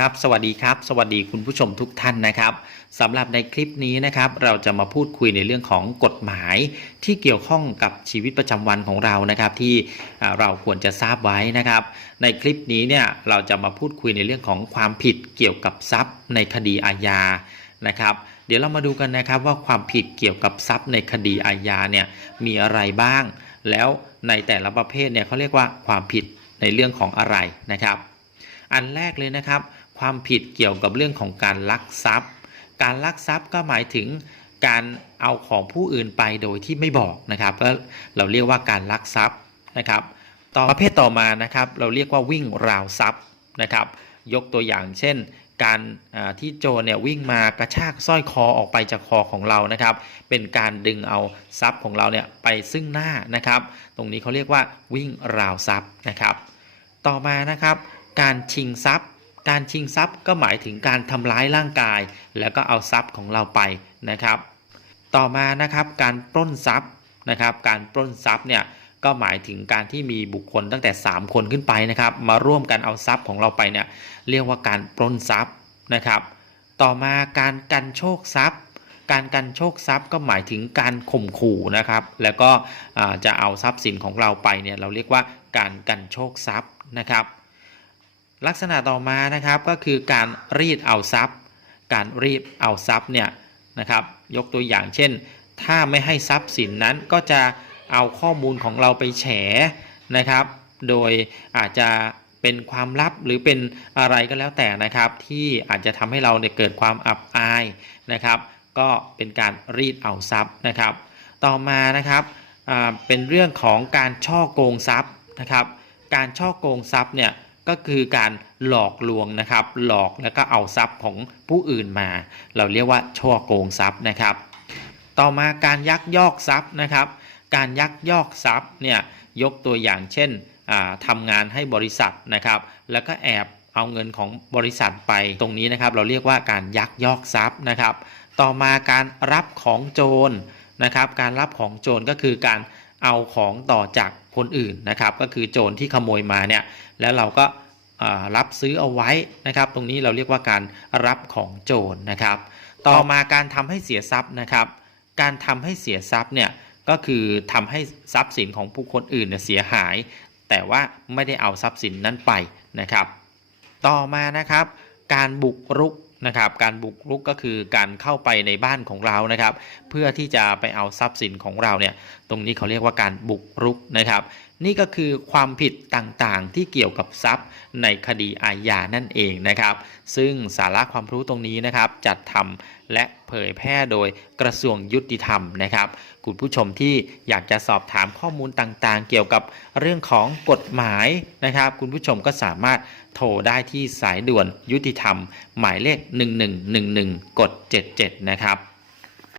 ครับสวัสดีครับ สวัสดีคุณผู้ชมทุกท่านนะครับสำหรับในคลิปนี้นะครับ เราจะมาพูดคุยในเรื่องของกฎหมายที่เกี่ยวข้องกับชีวิตประจำวันของเรานะครับ ที่เราควรจะทราบไว้นะครับ ในคลิปนี้เนี่ยเราจะมาพูดคุยในเรื่องของความผิดเกี่ยวกับทรัพย์ในคดีอาญานะครับ เดี๋ยวเรามาดูกันนะครับว่าความผิดเกี่ยวกับทรัพย์ในคดีอาญาเนี่ยมีอะไรบ้าง แล้วในแต่ละประเภทเนี่ยเขาเรียกว่าความผิดในเรื่องของอะไรนะครับ อันแรกเลยนะครับ ความผิดเกี่ยวกับเรื่องของการลักทรัพย์ การลักทรัพย์ก็หมายถึงการเอาของผู้อื่นไปโดยที่ไม่บอกนะครับก็เราเรียกว่าการลักทรัพย์นะครับต่อประเภทต่อมานะครับ เราเรียกว่าวิ่งราวทรัพย์นะครับ ยกตัวอย่างเช่น การที่โจรเนี่ยวิ่งมากระชากสร้อยคอออกไปจากคอของเรานะครับ เป็นการดึงเอาทรัพย์ของเราเนี่ยไปซึ่งหน้านะครับ ตรงนี้เขาเรียกว่าวิ่งราวทรัพย์นะครับ ต่อมานะครับ การชิงทรัพย์ การชิงทรัพย์ก็หมายถึงการทำร้ายร่างกาย แล้วก็เอาทรัพย์ของเราไปนะครับ ต่อมานะครับการปล้นทรัพย์นะครับ การปล้นทรัพย์เนี่ยก็หมายถึงการที่มีบุคคลตั้งแต่ 3 คนขึ้นไปนะครับ มาร่วมกันเอาทรัพย์ของเราไปเนี่ยเรียกว่าการปล้นทรัพย์นะครับ ต่อมาการกันโชคทรัพย์ การกันโชคทรัพย์ก็หมายถึงการข่มขู่นะครับ แล้วก็จะเอาทรัพย์สินของเราไปเนี่ยเราเรียกว่าการกันโชคทรัพย์นะครับ ลักษณะต่อมานะครับก็คือการรีดเอาทรัพย์ การรีดเอาทรัพย์เนี่ยนะครับยกตัวอย่างเช่น ถ้าไม่ให้ทรัพย์สินนั้นก็จะเอาข้อมูลของเราไปแฉนะครับ โดยอาจจะเป็นความลับหรือเป็นอะไรก็แล้วแต่นะครับ ที่อาจจะทำให้เราเนี่ยเกิดความอับอายนะครับ ก็เป็นการรีดเอาทรัพย์นะครับ ต่อมานะครับเป็นเรื่องของการช่อโกงทรัพย์นะครับ การช่อโกงทรัพย์เนี่ย ก็คือการหลอกลวงนะครับ หลอกแล้วก็เอาทรัพย์ของผู้อื่นมา เราเรียกว่าช่อโกงทรัพย์นะครับ ต่อมาการยักยอกทรัพย์นะครับ การยักยอกทรัพย์เนี่ยยกตัวอย่างเช่นอ่าทำงานให้บริษัทนะครับ แล้วก็แอบเอาเงินของบริษัทไปตรงนี้นะครับ เราเรียกว่าการยักยอกทรัพย์นะครับ ต่อมาการรับของโจรนะครับ การรับของโจรก็คือการ เอาของต่อจากคนอื่นนะครับ ก็คือโจรที่ขโมยมาเนี่ยแล้วเราก็รับซื้อเอาไว้นะครับ ตรงนี้เราเรียกว่าการรับของโจรนะครับ ต่อมาการทำให้เสียทรัพย์นะครับ การทำให้เสียทรัพย์เนี่ยก็คือทำให้ทรัพย์สินของผู้คนอื่นเนี่ยเสียหาย แต่ว่าไม่ได้เอาทรัพย์สินนั้นไปนะครับ ต่อมานะครับ การบุกรุก นะครับการบุกรุกก็คือการเข้าไปในบ้านของเรานะครับ เพื่อที่จะไปเอาทรัพย์สินของเราเนี่ยตรงนี้เขาเรียกว่าการบุกรุกนะครับ นี่ก็คือความผิดต่างๆ ที่เกี่ยวกับทรัพย์ในคดีอาญานั่นเองนะครับ ซึ่งสาระความรู้ตรงนี้นะครับจัดทำและเผยแพร่โดยกระทรวงยุติธรรมนะครับ คุณผู้ชมที่อยากจะสอบถามข้อมูลต่างๆ เกี่ยวกับเรื่องของกฎหมายนะครับ คุณผู้ชมก็สามารถโทรได้ที่สายด่วนยุติธรรม หมายเลข 1111 กด 77 นะครับ